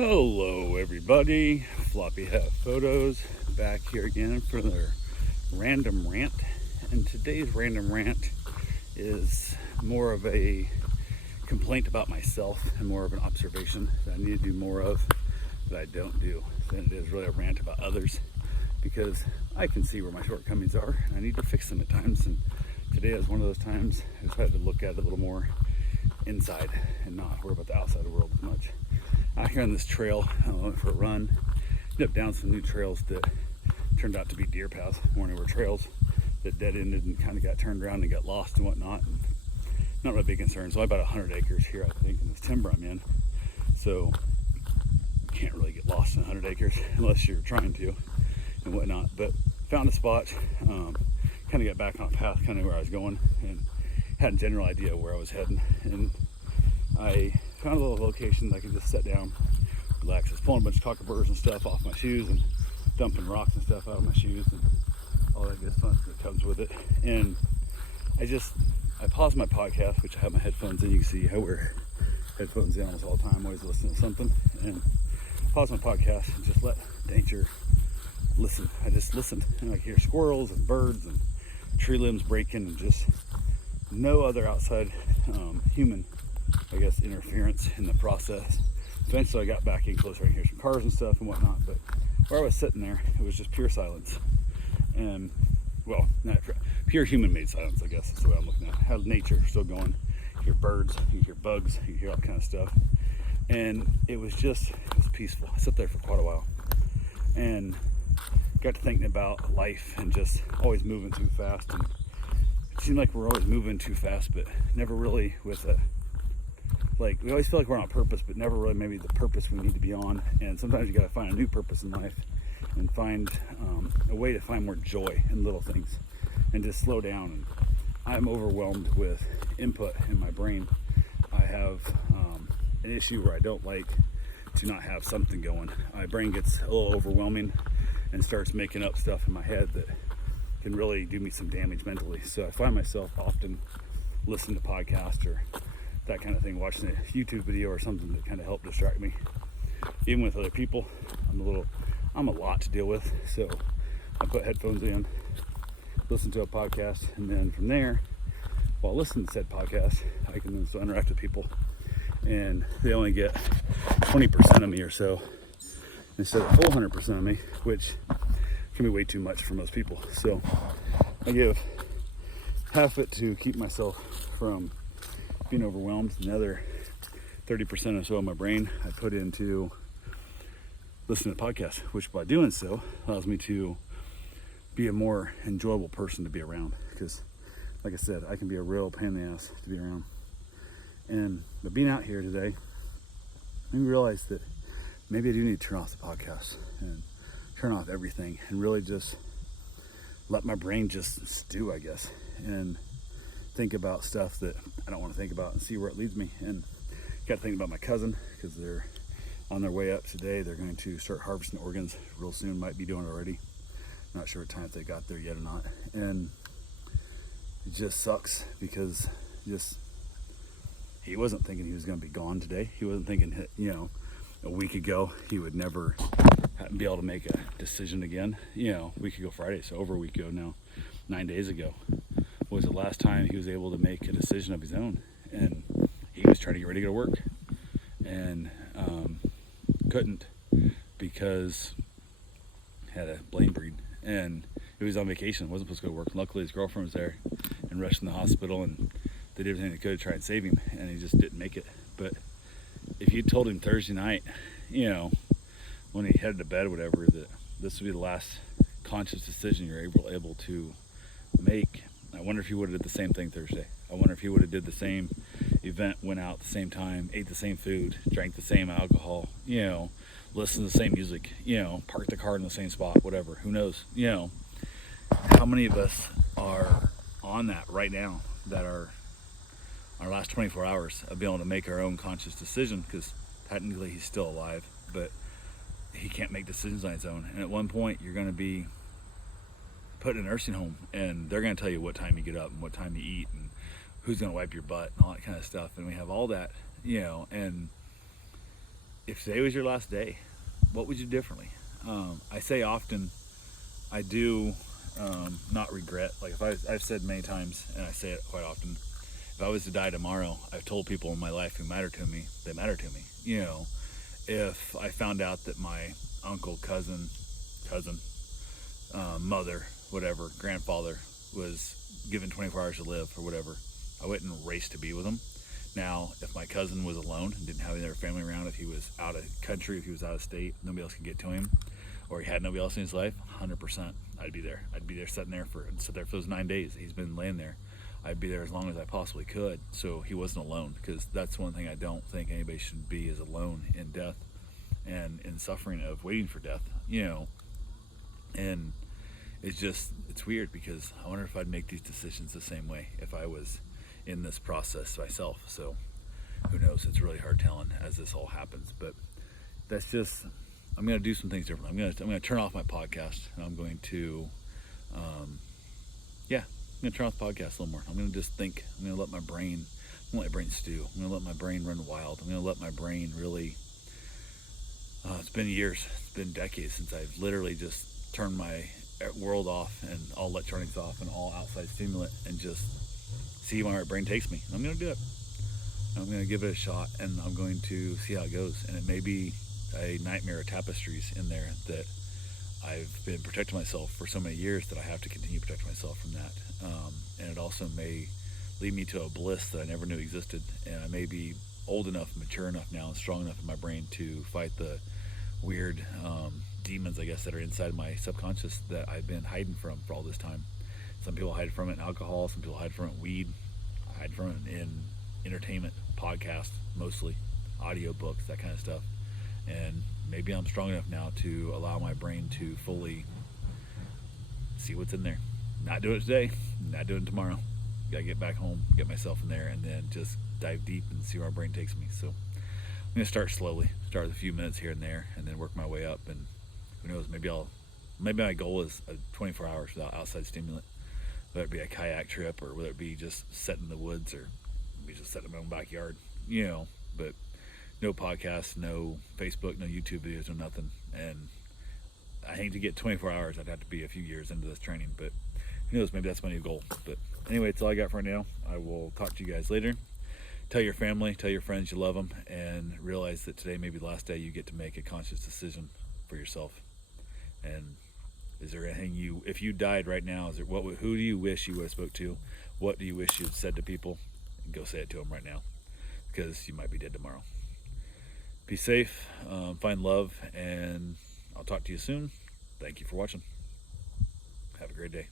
Hello everybody, Floppy Hat Photos back here again for their random rant. And today's random rant is more of a complaint about myself and more of an observation that I need to do more of that I don't do than it is really a rant about others, because I can see where my shortcomings are and I need to fix them at times. And today is one of those times I decided to look at it a little more inside and not worry about the outside world as much. Out here on this trail, I went for a run, ended up down some new trails that turned out to be deer paths. More were trails that dead ended and kind of got turned around and got lost and whatnot. And not really big concern. So I about 100 acres here, I think, in this timber I'm in. So you can't really get lost in 100 acres unless you're trying to and whatnot. But found a spot, kind of got back on a path, kind of where I was going, and had a general idea where I was heading. And I found a little location that I could just sit down, relax. I was pulling a bunch of cockroaches and stuff off my shoes and dumping rocks and stuff out of my shoes and all that good fun that comes with it. And I paused my podcast, which I have my headphones in. You can see I wear headphones in almost all the time, always listening to something. And paused my podcast and just let nature listen. I just listened, and I could hear squirrels and birds and tree limbs breaking, and just no other outside human, I guess, interference in the process. Eventually I got back in closer and hear some cars and stuff and whatnot, but where I was sitting there, it was just pure silence. And, well, not pure human-made silence, I guess is the way I'm looking at it. How nature still going. You hear birds, you hear bugs, you hear all kind of stuff. And it was peaceful. I sat there for quite a while and got to thinking about life and just always moving too fast. And it seemed like we're always moving too fast, but never really with we always feel like we're on purpose, but never really maybe the purpose we need to be on. And sometimes you got to find a new purpose in life and find a way to find more joy in little things and just slow down. And I'm overwhelmed with input in my brain. I have an issue where I don't like to not have something going. My brain gets a little overwhelming and starts making up stuff in my head that can really do me some damage mentally. So I find myself often listening to podcasts or that kind of thing, watching a YouTube video or something that kind of help distract me. Even with other people, I'm a lot to deal with, so I put headphones in, listen to a podcast, and then from there, while listening to said podcast, I can then still interact with people, and they only get 20% of me or so instead of full 100% of me, which can be way too much for most people. So I give half it to keep myself from being overwhelmed. Another 30% or so of my brain I put into listening to podcasts, which by doing so allows me to be a more enjoyable person to be around, because like I said, I can be a real pain in the ass to be around. But being out here today made me realize that maybe I do need to turn off the podcast and turn off everything and really just let my brain just stew, I guess, and think about stuff that I don't want to think about and see where it leads me. And got to think about my cousin, because they're on their way up today. They're going to start harvesting organs real soon, might be doing it already. Not sure what time if they got there yet or not. And it just sucks because he wasn't thinking he was going to be gone today. He wasn't thinking, a week ago he would never be able to make a decision again. A week ago Friday, so over a week ago now, 9 days ago, was the last time he was able to make a decision of his own. And he was trying to get ready to go to work and couldn't because he had a blame breed, and he was on vacation, wasn't supposed to go to work. Luckily his girlfriend was there and rushed in the hospital, and they did everything they could to try and save him, and he just didn't make it. But if you told him Thursday night, when he headed to bed or whatever, that this would be the last conscious decision you're able to make, I wonder if he would have did the same thing Thursday. I wonder if he would have did the same event, went out at the same time, ate the same food, drank the same alcohol, listened to the same music, parked the car in the same spot, whatever. Who knows? How many of us are on that right now, that are our last 24 hours of being able to make our own conscious decision, because technically he's still alive, but he can't make decisions on his own. And at one point you're going to be put in a nursing home, and they're going to tell you what time you get up and what time you eat and who's going to wipe your butt and all that kind of stuff. And we have all that, and if today was your last day, what would you do differently? I say often, I do not regret. Like I've said many times, and I say it quite often, if I was to die tomorrow, I've told people in my life who matter to me, they matter to me. If I found out that my uncle, cousin, mother, whatever, grandfather was given 24 hours to live or whatever, I wouldn't race to be with him. Now, if my cousin was alone and didn't have any other family around, if he was out of country, if he was out of state, nobody else could get to him, or he had nobody else in his life, 100%, I'd be there. I'd be there sitting there for those 9 days he's been laying there. I'd be there as long as I possibly could, so he wasn't alone, because that's one thing I don't think anybody should be, is alone in death and in suffering of waiting for death, and it's weird, because I wonder if I'd make these decisions the same way if I was in this process myself. So who knows? It's really hard telling as this all happens, but that's just, I'm going to do some things differently. I'm going to turn off my podcast, and I'm going to I'm going to turn off the podcast a little more. I'm going to just think. I'm going to let my brain stew. I'm going to let my brain run wild. I'm going to let my brain really, it's been years, it's been decades since I've literally just turned my world off and all electronics off and all outside stimulant, and just see where my brain takes me. I'm going to do it. I'm going to give it a shot, and I'm going to see how it goes. And it may be a nightmare of tapestries in there that I've been protecting myself for so many years that I have to continue protecting myself from that. And it also may lead me to a bliss that I never knew existed. And I may be old enough, mature enough now, and strong enough in my brain to fight the weird demons, I guess, that are inside my subconscious that I've been hiding from for all this time. Some people hide from it in alcohol. Some people hide from it in weed. I hide from it in entertainment, podcasts, mostly, audiobooks, that kind of stuff. And maybe I'm strong enough now to allow my brain to fully see what's in there. Not do it today, not doing it tomorrow. Gotta get back home, get myself in there, and then just dive deep and see where my brain takes me. So I'm gonna start slowly, start with a few minutes here and there, and then work my way up. And who knows, maybe my goal is 24 hours without outside stimulant, whether it be a kayak trip or whether it be just sitting in the woods or maybe just sitting in my own backyard, but no podcasts, no Facebook, no YouTube videos, no nothing. And I think to get 24 hours, I'd have to be a few years into this training, but who knows, maybe that's my new goal. But anyway, that's all I got for now. I will talk to you guys later. Tell your family, tell your friends you love them, and realize that today may be the last day you get to make a conscious decision for yourself. And is there anything if you died right now, who do you wish you would have spoke to? What do you wish you had said to people? And go say it to them right now, because you might be dead tomorrow. Be safe, find love, and I'll talk to you soon. Thank you for watching. Have a great day.